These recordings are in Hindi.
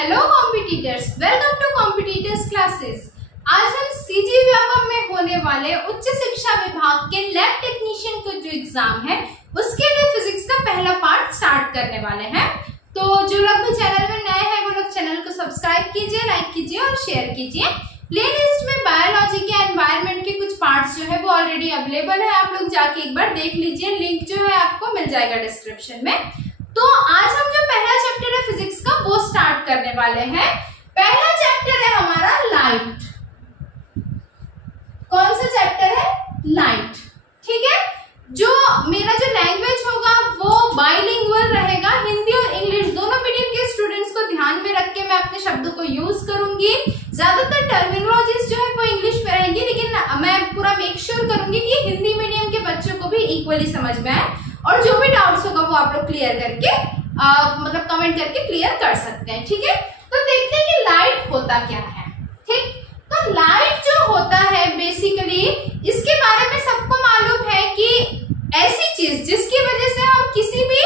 Hello competitors, welcome to competitors classes. आज हम सीजी व्यापम में होने वाले उच्च शिक्षा विभाग के लैब टेक्नीशियन का जो एग्जाम है उसके लिए फिजिक्स का पहला पार्ट स्टार्ट करने वाले हैं। तो जो लोग भी चैनल में नए हैं वो लोग चैनल को सब्सक्राइब कीजिए, लाइक कीजिए और शेयर कीजिए। प्लेलिस्ट में बायोलॉजी के एनवायरनमेंट के कुछ पार्ट्स जो है वो ऑलरेडी अवेलेबल है, आप लोग जाके एक बार देख लीजिए, लिंक जो है आपको मिल जाएगा डिस्क्रिप्शन में। तो आज हम जो पहला चैप्टर है फिजिक्स का वो स्टार्ट करने वाले हैं। पहला चैप्टर है हमारा लाइट। कौन सा चैप्टर है? लाइट। ठीक है, जो मेरा जो लैंग्वेज होगा वो बाइलिंगुअल रहेगा, हिंदी और इंग्लिश दोनों मीडियम के स्टूडेंट्स को ध्यान में रख के मैं अपने शब्दों को यूज करूंगी। ज्यादातर टर्मिनोलॉजीज जो है वो इंग्लिश में रहेंगी, लेकिन मैं पूरा मेक श्योर करूंगी कि हिंदी मीडियम के बच्चों को भी इक्वली समझ में आए, और जो भी डाउट्स होगा वो आप लोग क्लियर करके मतलब कमेंट करके क्लियर कर सकते हैं। ठीक है, तो देखते हैं कि लाइट होता क्या है। ठीक, तो लाइट जो होता है बेसिकली इसके बारे में सबको मालूम है कि ऐसी चीज जिसकी वजह से हम किसी भी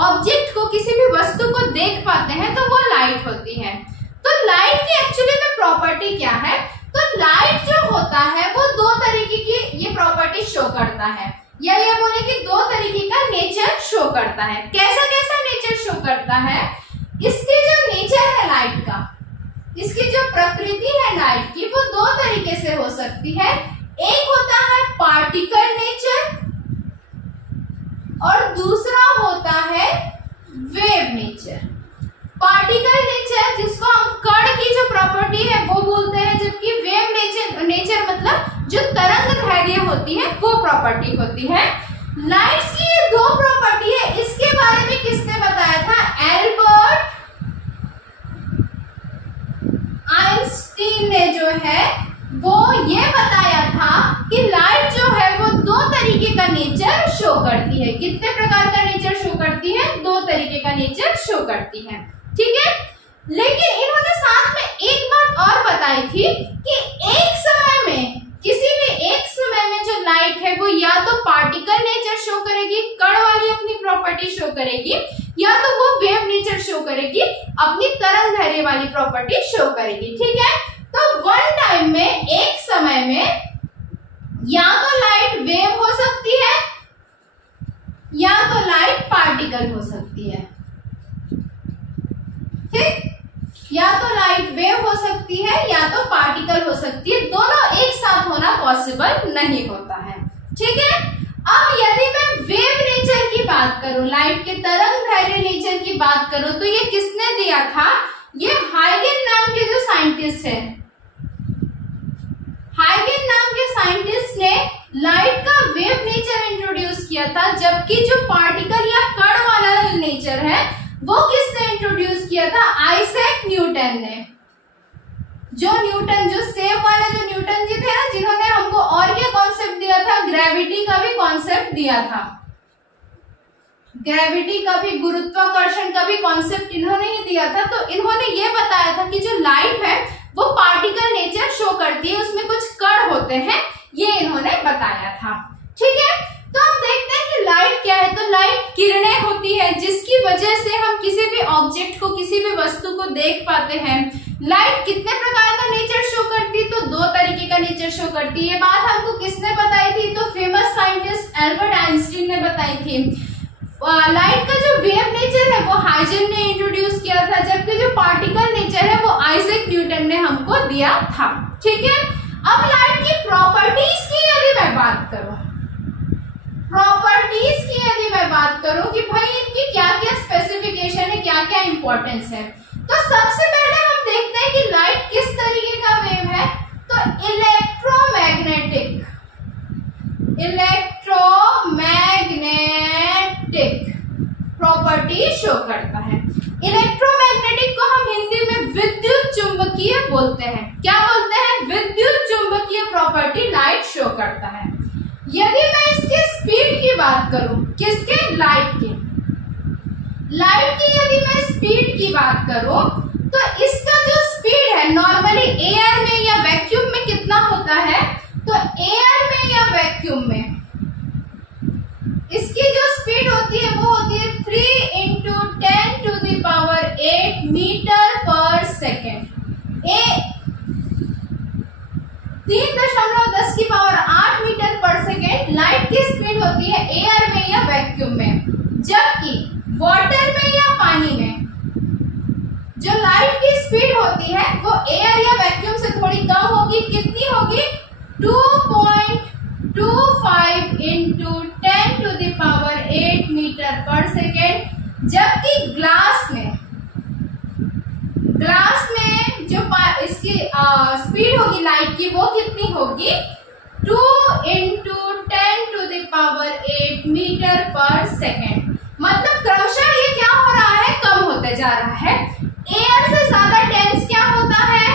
ऑब्जेक्ट को, किसी भी वस्तु को देख पाते हैं तो वो लाइट होती है। तो लाइट की एक्चुअली में प्रॉपर्टी क्या है? तो लाइट जो होता है वो दो तरीके की ये प्रॉपर्टी शो करता है, या ये बोले कि दो तरीके का नेचर शो करता है। कैसा कैसा नेचर शो करता है? इसके जो नेचर है लाइट का, इसकी जो प्रकृति है लाइट की, वो दो तरीके से हो सकती है। एक होता है पार्टिकल नेचर और दूसरा होता है वेव नेचर। पार्टिकल नेचर जिसको हम कण की जो प्रॉपर्टी है वो बोलते हैं, जबकि वेव नेचर मतलब जो तरंग दैर्घ्य होती है वो प्रॉपर्टी होती है। लाइट्स की ये दो प्रॉपर्टी है, इसके बारे में किसने बताया था? एल्बर्ट आइंस्टीन ने जो है वो ये बताया था कि लाइट जो है वो दो तरीके का नेचर शो करती है। कितने प्रकार का नेचर शो करती है? दो तरीके का नेचर शो करती है। ठीक है, लेकिन इन्होंने साथ में एक बात और बताई थी कि एक समय में, किसी भी एक समय में जो लाइट है वो या तो पार्टिकल नेचर शो करेगी, कण वाली अपनी प्रॉपर्टी शो करेगी, या तो वो वेव नेचर शो करेगी, अपनी तरंग दैर्घ्य वाली प्रॉपर्टी शो करेगी। ठीक है, तो वन टाइम में, एक समय में, या तो लाइट वेव हो सकती है या तो लाइट पार्टिकल हो सकती है। ठीक, या तो लाइट वेव हो सकती है या तो पार्टिकल हो सकती है, दोनों एक साथ होना पॉसिबल नहीं होता है। ठीक है, अब यदि मैं वेव नेचर की बात करूं, लाइट के तरंग दैर्घ्य नेचर की बात करूं, तो ये किसने दिया था? ये हाइगन नाम के जो साइंटिस्ट है, हाइगन नाम के साइंटिस्ट ने लाइट का वेव नेचर इंट्रोड्यूस किया था, जबकि जो पार्टिकल या कण वाला नेचर है वो किसने इंट्रोड्यूस किया था? आइजैक न्यूटन ने। जो सेब वाले जो न्यूटन जी थे ना, जिन्होंने हमको और क्या कॉन्सेप्ट दिया था? ग्रेविटी का भी कॉन्सेप्ट दिया था। ग्रेविटी का भी, गुरुत्वाकर्षण का भी कॉन्सेप्ट इन्होंने ही दिया था। तो इन्होंने ये बताया था कि जो लाइट है वो पार्टिकल नेचर शो करती है, उसमें कुछ कण होते हैं, ये इन्होंने बताया था। ठीक है, तो हम देखते हैं कि लाइट क्या है। तो लाइट किरणें होती है जिसकी वजह से हम किसी भी ऑब्जेक्ट को, किसी भी वस्तु को देख पाते हैं। लाइट कितने प्रकार का नेचर शो करती है? तो दो तरीके का नेचर शो करती है। ये बात हमको किसने बताई थी? तो फेमस साइंटिस्ट एल्बर्ट आइंस्टीन ने बताई थी। लाइट का जो वेव नेचर है वो हाइजन ने इंट्रोड्यूस किया था, जबकि जो पार्टिकल नेचर है वो आइजैक न्यूटन ने हमको दिया था। ठीक है, अब लाइट की प्रॉपर्टीज की यदि मैं बात करूं, प्रॉपर्टीज की यदि मैं बात करूं कि भाई इनकी क्या क्या स्पेसिफिकेशन है, क्या क्या इंपॉर्टेंस है, तो सबसे पहले हम देखते हैं कि लाइट किस तरीके का वेव है। तो इलेक्ट्रोमैग्नेटिक प्रॉपर्टी शो करता है। इलेक्ट्रोमैग्नेटिक को हम हिंदी में विद्युत चुंबकीय बोलते हैं। क्या बोलते हैं? विद्युत चुंबकीय प्रॉपर्टी लाइट शो करता है। यदि मैं इसके स्पीड की बात करूं, किसके? लाइट की यदि मैं स्पीड की बात करूं तो इसका जो स्पीड है नॉर्मली एयर में या वैक्यूम में कितना होता है? तो एयर में या वैक्यूम में इसकी जो स्पीड होती है वो होती है 3 × 10⁻⁻⁴ द पावर 8 मीटर पर सेकेंड। 3.10 की पावर 8 मीटर पर सेकेंड लाइट की स्पीड होती है एयर में या वैक्यूम में, जबकि वाटर में या पानी में जो लाइट की स्पीड होती है वो एयर या वैक्यूम से थोड़ी कम होगी। कितनी होगी? 2.25 इंटू 10⁸ मीटर पर सेकेंड, जबकि ग्लास में जो इसकी स्पीड होगी लाइट की वो कितनी होगी? 2 इंटू 10⁸ मीटर पर सेकेंड। मतलब क्रमशः ये क्या हो रहा है? कम होते जा रहा है। एयर से ज्यादा डेंस क्या होता है?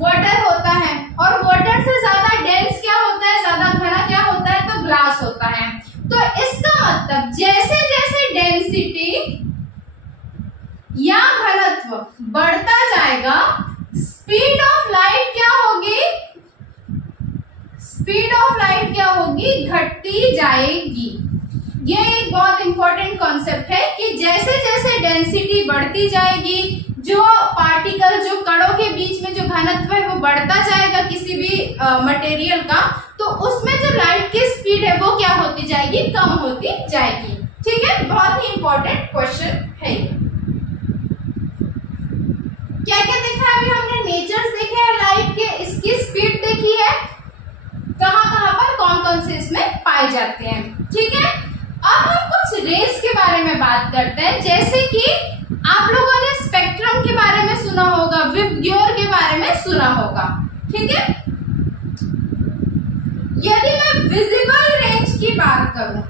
वाटर होता है, और वाटर से ज्यादा डेंस क्या होता है? ज्यादा घना क्या होता है? तो ग्लास होता है। तो इसका मतलब जैसे जैसे डेंसिटी या घनत्व बढ़ता जाएगा, स्पीड ऑफ लाइट क्या होगी? स्पीड ऑफ लाइट क्या होगी? घटती जाएगी। ये एक बहुत इंपॉर्टेंट कॉन्सेप्ट है कि जैसे जैसे डेंसिटी बढ़ती जाएगी, जो पार्टिकल, जो कणों के बीच में जो घनत्व है वो बढ़ता जाएगा किसी भी मटेरियल का, तो उसमें जो लाइट की स्पीड है वो क्या होती जाएगी? कम होती जाएगी। ठीक है, बहुत ही इंपॉर्टेंट क्वेश्चन है ये। क्या क्या देखा है अभी हमने? नेचर्स देखे हैं लाइट के, इसकी स्पीड देखी है, कहां पर कौन कौन से इसमें पाए जाते हैं। ठीक है, अब हम कुछ रेस के बारे में बात करते हैं। जैसे कि आप लोगों ने स्पेक्ट्रम के बारे में सुना होगा, विबग्योर के बारे में सुना होगा। ठीक है, यदि मैं विजिबल रेंज की बात करूं,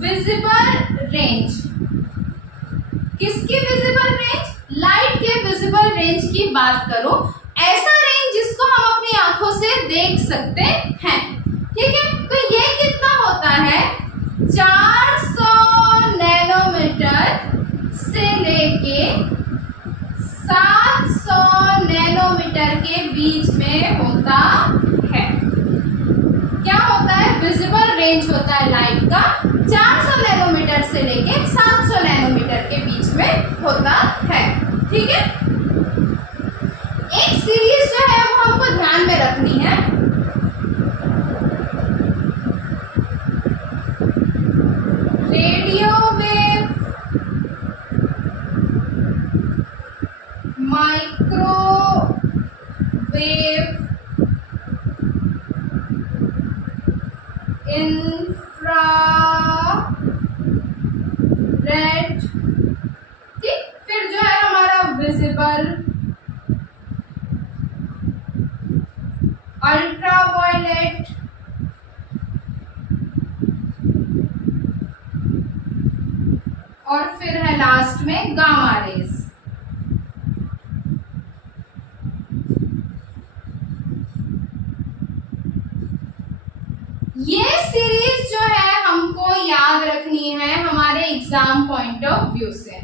विजिबल रेंज, किसकी विजिबल रेंज? लाइट के विजिबल रेंज की बात करूं, ऐसा रेंज जिसको हम अपनी आंखों से देख सकते हैं। ठीक है, तो ये कितना होता है? 400 नैनोमीटर से लेके 700 नैनोमीटर के बीच में होता है। क्या होता है? विजिबल रेंज होता है लाइट का 400 नैनोमीटर से लेके 700 नैनोमीटर के बीच में होता है। ठीक है, एक सीरीज जो है वो हमको ध्यान में रखनी है। रेडियो वेव, माइक्रोवेव, इंफ्रारेड, ठीक, फिर जो है हमारा विजिबल, अल्ट्रावायलेट, और फिर है लास्ट में गामा रेज। ये सीरीज जो है हमको याद रखनी है हमारे एग्जाम पॉइंट ऑफ व्यू से।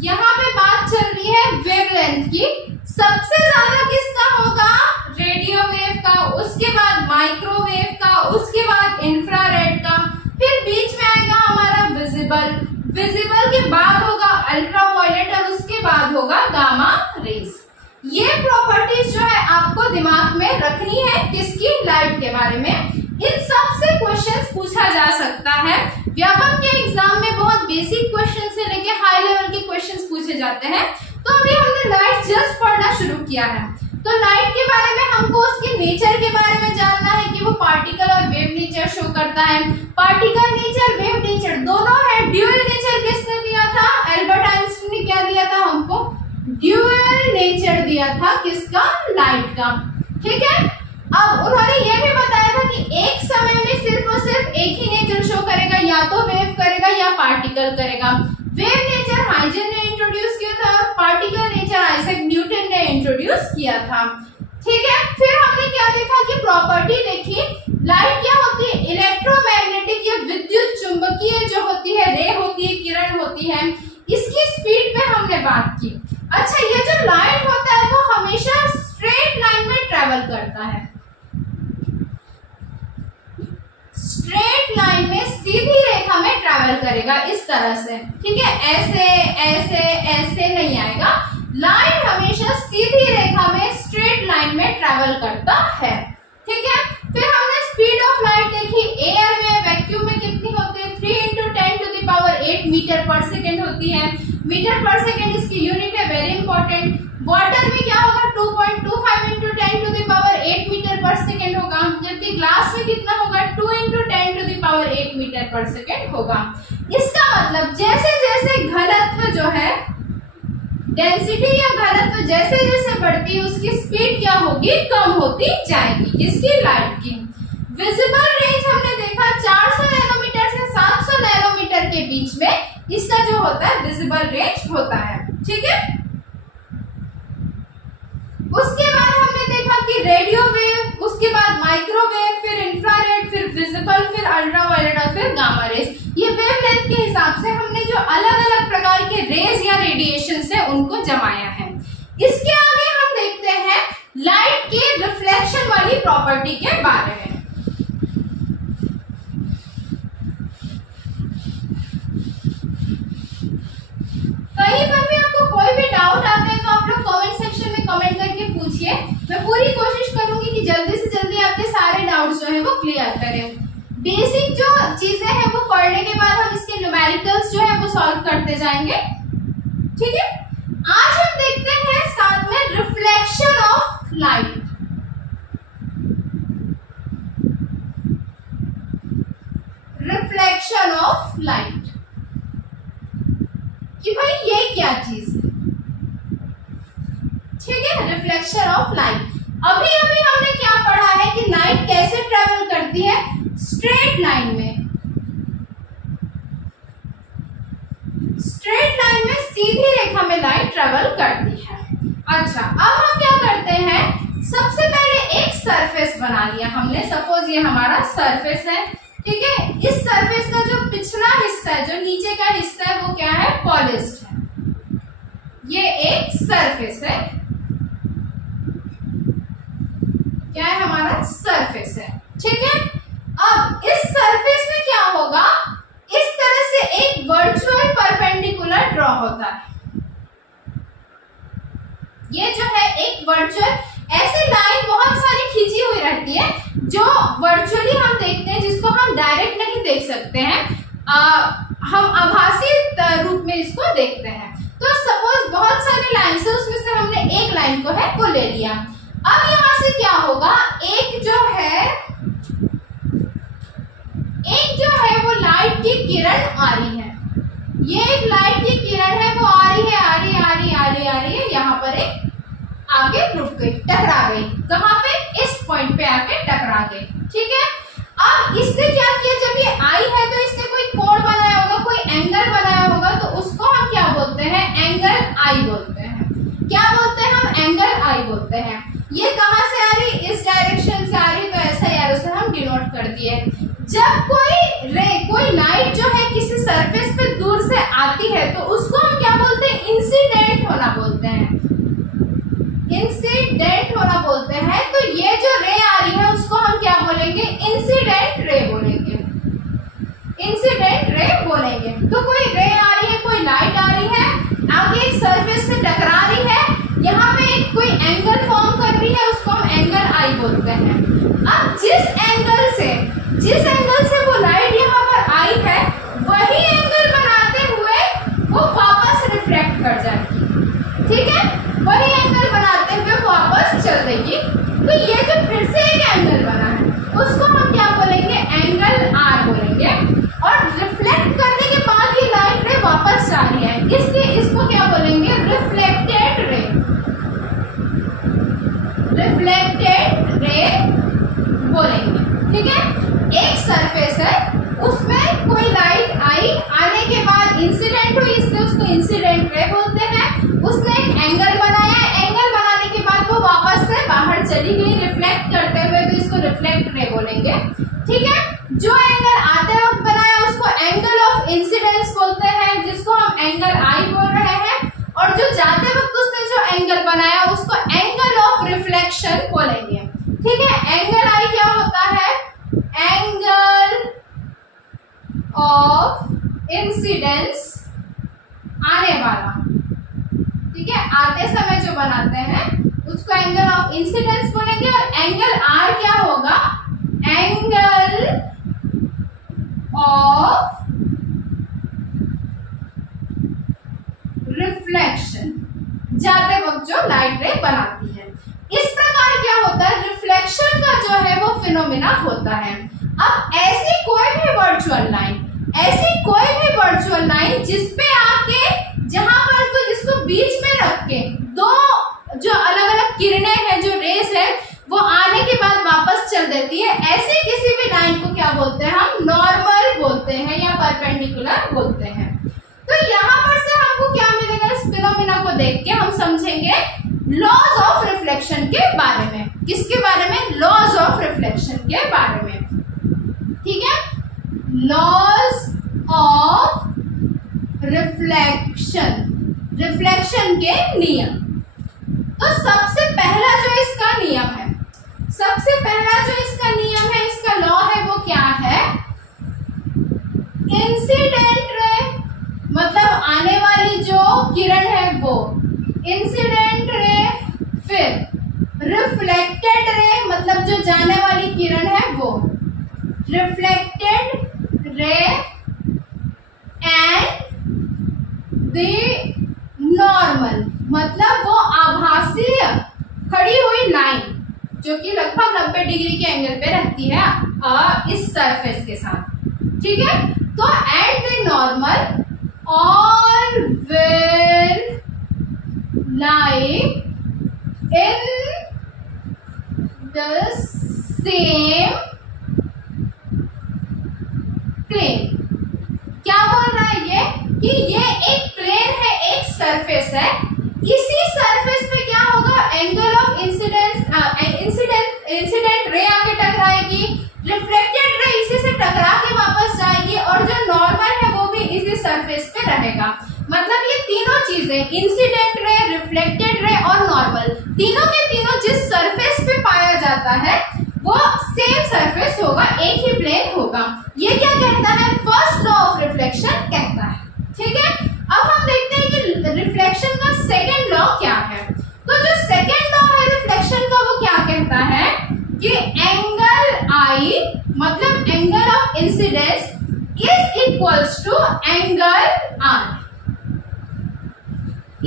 यहाँ पे बात चल रही है वेवलेंथ की। सबसे ज्यादा किसका होगा? रेडियो वेव का, उसके बाद माइक्रोवेव का, उसके बाद इंफ्रारेड का, फिर बीच में आएगा हमारा विजिबल, विजिबल के बाद होगा अल्ट्रावायलेट, और उसके बाद होगा गामा रेज। ये प्रॉपर्टीज जो है आपको दिमाग में रखनी है किसकी? लाइट के बारे में। इन सब से क्वेश्चंस पूछा जा सकता है। व्यापक के एग्जाम में बहुत बेसिक क्वेश्चन से लेके हाई लेवल के क्वेश्चंस पूछे जाते हैं। तो अभी हमने लाइट जस्ट पढ़ना शुरू किया है, तो लाइट के बारे में हमको उसके नेचर के बारे में जानना है कि वो पार्टिकल और वेव नेचर शो करता है। पार्टिकल नेचर, वेव नेचर दोनों है। ड्यूअल नेचर किसने दिया था? एल्बर्ट आइंस्टीन ने क्या दिया था हमको? ड्यूअल नेचर दिया था किसका? लाइट का। ठीक है, अब उन्होंने ये भी बताया था कि एक समय में सिर्फ और सिर्फ एक ही नेचर शो करेगा, या तो वेव करेगा या पार्टिकल करेगा। वेव नेचर हाइजन ने इंट्रोड्यूस किया था और पार्टिकल नेचर आइजैक न्यूटन ने इंट्रोड्यूस किया था। ठीक है, फिर हमने क्या देखा कि प्रॉपर्टी देखी, लाइट क्या होती है? इलेक्ट्रोमैग्नेटिक या विद्युत चुंबकीय जो होती है, रे होती है, किरण होती है। इसकी स्पीड पे हमने बात की। अच्छा, ये जो लाइट होता है वो हमेशा स्ट्रेट लाइन में ट्रेवल करता है। स्ट्रेट लाइन में, सीधी रेखा में ट्रैवल करेगा। आएगा इस तरह से, ठीक है, ऐसे ऐसे ऐसे नहीं आएगा। लाइट हमेशा सीधी रेखा में, स्ट्रेट लाइन में ट्रेवल करता है, ठीक है। फिर हमने स्पीड ऑफ लाइट देखी, एयर में, वैक्यूम में कितनी होती है, 3 × 10⁸ मीटर पर सेकेंड होती है। मीटर पर सेकेंड इसकी यूनिट है, वेरी इंपॉर्टेंट। वाटर में क्या होगा, 2.25 × 10⁸ मीटर पर सेकेंड होगा, जबकि ग्लास में कितना होगा, 2 × 10⁸ मीटर पर सेकेंड होगा। इसका मतलब जैसे जैसे घनत्व जो है, डेंसिटी या घनत्व जैसे जैसे बढ़ती है उसकी स्पीड क्या होगी, कम होती जाएगी, इसकी लाइट की। विजिबल रेंज हमने देखा 400 नैनोमीटर से 700 नैनोमीटर के बीच में इसका जो होता है विजिबल रेंज होता है, ठीक है। उसके बाद हमने देखा कि रेडियो वेव, उसके बाद माइक्रोवेव, फिर इंफ्रारेड, फिर विजिबल, फिर अल्ट्रावायलेट और फिर गामा रेज। ये वेवलेंथ के हिसाब से हमने जो अलग अलग प्रकार के रेज या रेडिएशन से उनको जमाया है। इसके आगे हम देखते हैं लाइट की रिफ्लेक्शन वाली प्रॉपर्टी के बारे में। कहीं पर भी आपको कोई भी डाउट आता है तो आप लोग कमेंट सेक्शन में कमेंट करके पूछिए। मैं पूरी कोशिश करूंगी कि जल्दी से जल्दी आपके सारे डाउट्स जो है वो क्लियर करें। बेसिक जो चीजें हैं वो पढ़ने के बाद हम इसके न्यूमेरिकल्स जो है वो सॉल्व करते जाएंगे, ठीक है। आज हम देखते हैं साथ में reflection of light. Reflection of light कि भाई ये क्या चीज है, ठीक है। रिफ्लेक्शन ऑफ लाइट, अभी अभी हमने क्या पढ़ा है कि लाइट कैसे ट्रेवल करती है, स्ट्रेट लाइन में, स्ट्रेट लाइन में सीधी रेखा में लाइट ट्रेवल करती है। अच्छा, अब हम क्या करते हैं, सबसे पहले एक सरफेस बना लिया हमने, सपोज ये हमारा सरफेस है, ठीक है। इस सरफेस का जो पिछला हिस्सा है, जो नीचे का हिस्सा है वो क्या है, पॉलिश्ड है। ये एक सरफेस है, क्या है, हमारा सरफेस है, ठीक है। अब इस सरफेस में क्या होगा, इस तरह से एक वर्चुअल परपेंडिकुलर ड्रॉ होता है। ये जो है एक वर्चुअल, ऐसे लाइन बहुत सारी खींची हुई रहती है जो वर्चुअली हम देखते हैं, जिसको हम डायरेक्ट नहीं देख सकते हैं, हम आभासी रूप में इसको देखते हैं। तो सपोज बहुत सारी लाइन है, उसमें से हमने एक लाइन को है वो ले लिया। अब यहां से क्या होगा, एक जो है वो लाइट की किरण आ रही है, ये एक लाइट की किरण है, वो आ रही है, आ रही है, आ रही है, आ रही है, आ रही है, यहाँ पर एक आगे रुक गई, टकरा गई, कहां पे, इस पॉइंट पे आके टकरा गई, ठीक है। अब इसने क्या किया, जब ये आई है तो इसने कोई कोण बनाया होगा, कोई एंगल बनाया होगा, तो उसको हम क्या बोलते हैं, एंगल आई बोलते हैं। क्या बोलते हैं हम, एंगल आई बोलते हैं। ये कहां से आ रही, इस डायरेक्शन से आ रही, तो ऐसा एरो से हम डिनोट कर दिए। जब कोई लाइट जो है किसी सरफेस पे दूर से आती है तो उसको हम क्या बोलते हैं, इंसिडेंट होना बोलते हैं, इंसिडेंट होना बोलते हैं। तो ये जो रे आ रही है उसको हम क्या बोलेंगे, इंसिडेंट रे बोलेंगे, इंसिडेंट रे बोलेंगे। तो कोई रे आ रही है, कोई लाइट आ रही है, आगे एक सरफेस से टकरा रही है, यहाँ पे कोई एंगल फॉर्म कर रही है, उसको हम एंगल आई बोलते हैं। अब जिस एंगल से वो लाइट यहाँ पर आई है, वही एंगल बनाते हुए वो वापस रिफ्लेक्ट कर जाएगी, ठीक है, वही एंगल बनाते हुए वापस चल देगी। तो ये जो फिर से एक एंगल बना है उसको हम क्या बोलेंगे, एंगल आर बोलेंगे। और रिफ्लेक्ट करने के बाद ये लाइट रे वापस जा रही है, इसलिए इसको क्या बोलेंगे, रिफ्लेक्टेड रे, रिफ्लेक्टेड रे बोलेंगे, ठीक है। एक सरफेस है, उसमें कोई लाइट आई, आने के बाद इंसिडेंट हुई, इसलिए उसको इंसिडेंट रे बोलते हैं। उसने एक एंगल बनाया, एंगल बनाने के बाद वो वापस से बाहर चली गई रिफ्लेक्ट करते हुए, तो इसको रिफ्लेक्ट रे बोलेंगे, ठीक है। जो एंगल आते वक्त बनाया उसको एंगल ऑफ इंसिडेंस बोलते हैं, जिसको हम एंगल आई बोल रहे हैं। और जो जाते वक्त उसने जो एंगल बनाया उसको एंगल ऑफ रिफ्लेक्शन बोलेंगे, ठीक है। एंगल आई क्या होता है, एंगल ऑफ इंसिडेंस आने वाला, ठीक है, आते समय जो बनाते हैं उसको एंगल ऑफ इंसिडेंस बोलेंगे। और एंगल आर क्या होगा, एंगल ऑफ रिफ्लेक्शन, जाते वक्त जो लाइट रे बनाती है। इस प्रकार क्या होता है, रिफ्लेक्शन का जो है वो फिनोमिना होता है। अब ऐसी कोई भी वर्चुअल लाइन जिसपे आके, जहां पर तो जिसको बीच में रख के दो जो अलग अलग किरणें हैं, जो रेस है, वो आने के बाद वापस चल देती है, ऐसी किसी भी लाइन को क्या बोलते हैं, हम नॉर्मल बोलते हैं या परपेंडिकुलर बोलते हैं। तो यहाँ पर से हमको क्या मिलेगा, इस फिनोमिना को देख के हम समझेंगे लॉज ऑफ रिफ्लेक्शन के बारे में। किसके बारे में, लॉज ऑफ रिफ्लेक्शन के बारे में, ठीक है, लॉज ऑफ रिफ्लेक्शन के नियम। तो सबसे पहला जो इसका नियम है, इसका लॉ है, वो क्या है, इंसिडेंट रे मतलब आने वाली जो किरण है वो इंसिडेंट रे, फिर रिफ्लेक्टेड रे मतलब जो जाने वाली किरण है वो reflected ray, and the normal मतलब वो आभासीय खड़ी हुई लाइन जो कि लगभग 90 डिग्री के एंगल पे रहती है इस सरफेस के साथ, ठीक है। तो at the normal all will lie in the same plane। क्या बोल रहा है ये कि ये एक प्लेन है, एक सरफेस है, इसी सरफेस पे क्या होगा, एंगल ऑफ इंसिडेंट रे आके टकराएगी, रिफ्लेक्टेड रे इसी से टकरा के वापस जाएगी, और जो नॉर्मल है वो भी इसी सरफेस पे रहेगा। मतलब ये तीनों चीजें, इंसिडेंट रे, रिफ्लेक्टेड रे और नॉर्मल, तीनों के तीनों जिस सरफेस पे पाया जाता है वो सेम सरफेस होगा, एक ही प्लेन होगा। ये क्या कहता है, फर्स्ट लॉ ऑफ रिफ्लेक्शन कहता है, ठीक है। अब हम देखते हैं कि रिफ्लेक्शन का सेकेंड लॉ क्या है। तो जो सेकेंड लॉ है रिफ्लेक्शन का, वो क्या कहता है कि एंगल आई मतलब angle of incidence is equals to angle r.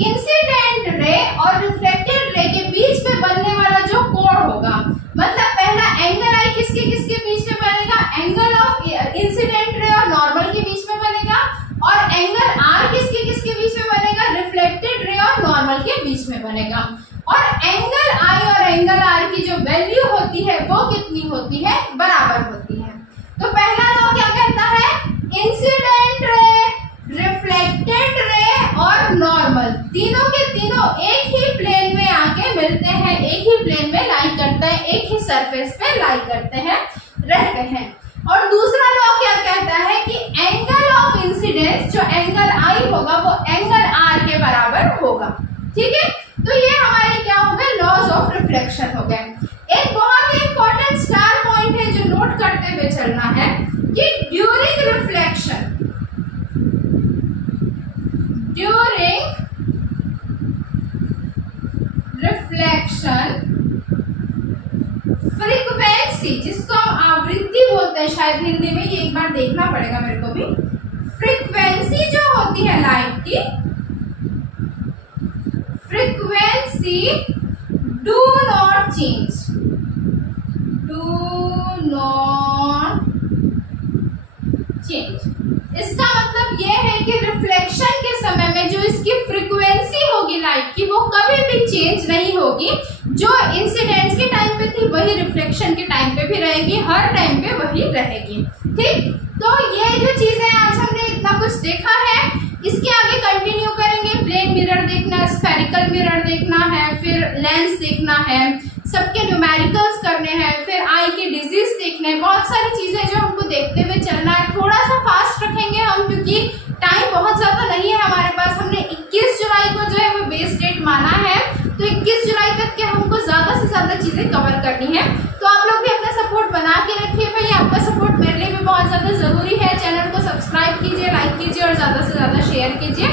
Incident ray और रिफ्लेक्टेड रे के बीच में बनने वाला जो कोण होगा, मतलब पहला एंगल आई किसके किसके बीच में बनेगा, एंगल ऑफ इंसिडेंट रे और नॉर्मल के बीच में बनेगा, और एंगल आर किसके किसके बीच में बनेगा, रिफ्लेक्टेड रे और नॉर्मल के बीच में बनेगा। और एंगल आई और एंगल आर की जो वैल्यू होती है वो कितनी होती है, बराबर होती है। तो पहला लॉ क्या कहता है, इंसिडेंट रे, रिफ्लेक्टेड रे और नॉर्मल तीनों के तीनों एक ही प्लेन में आके मिलते हैं, एक ही प्लेन में लाई करते हैं, एक ही सरफेस पे लाई करते हैं, रहते हैं। और दूसरा लॉ क्या कहता है कि एंगल ऑफ इंसिडेंस जो एंगल आई होगा वो एंगल आर के बराबर होगा, ठीक है। तो ये हमारे क्या हो गए, लॉज ऑफ रिफ्लेक्शन हो गए। एक बहुत ही इंपॉर्टेंट स्टार पॉइंट है जो नोट करते हुए चलना है कि ड्यूरिंग रिफ्लेक्शन, फ्रीक्वेंसी जिसको हम आवृत्ति बोलते हैं शायद हिंदी में, ये एक बार देखना पड़ेगा मेरे को भी, फ्रीक्वेंसी जो होती है लाइट की, फ्रीक्वेंसी डू नॉट चेंज, इसका मतलब ये है कि रिफ्लेक्शन के समय में जो इसकी फ्रीक्वेंसी होगी लाइट की वो कभी भी चेंज नहीं होगी, जो इंसिडेंट्स के टाइम पे थी वही रिफ्लेक्शन के टाइम पे भी रहेगी, हर टाइम पे वही रहेगी, ठीक। तो ये जो चीजें आज हमने इतना कुछ देखा है, इसके आगे कंटिन्यू करेंगे। प्लेन मिरर देखना, स्फेरिकल मिरर देखना है, फिर लेंस देखना है, सबके न्यूमेरिकल्स करने हैं, फिर आई की डिजीज देखने हैं, बहुत सारी चीजें जो हमको देखते हुए चलना है। थोड़ा सा फास्ट रखेंगे हम क्योंकि टाइम बहुत ज्यादा नहीं है हमारे पास। हमने 21 जुलाई को जो है वो बेस डेट माना है, तो 21 जुलाई तक के हमको ज्यादा से ज्यादा चीजें कवर करनी है। तो आप लोग भी अपना सपोर्ट बना के रखिए भाई, आपका सपोर्ट मेरे लिए भी बहुत ज्यादा जरूरी है। चैनल को सब्सक्राइब कीजिए, लाइक कीजिए। शेयर कीजिए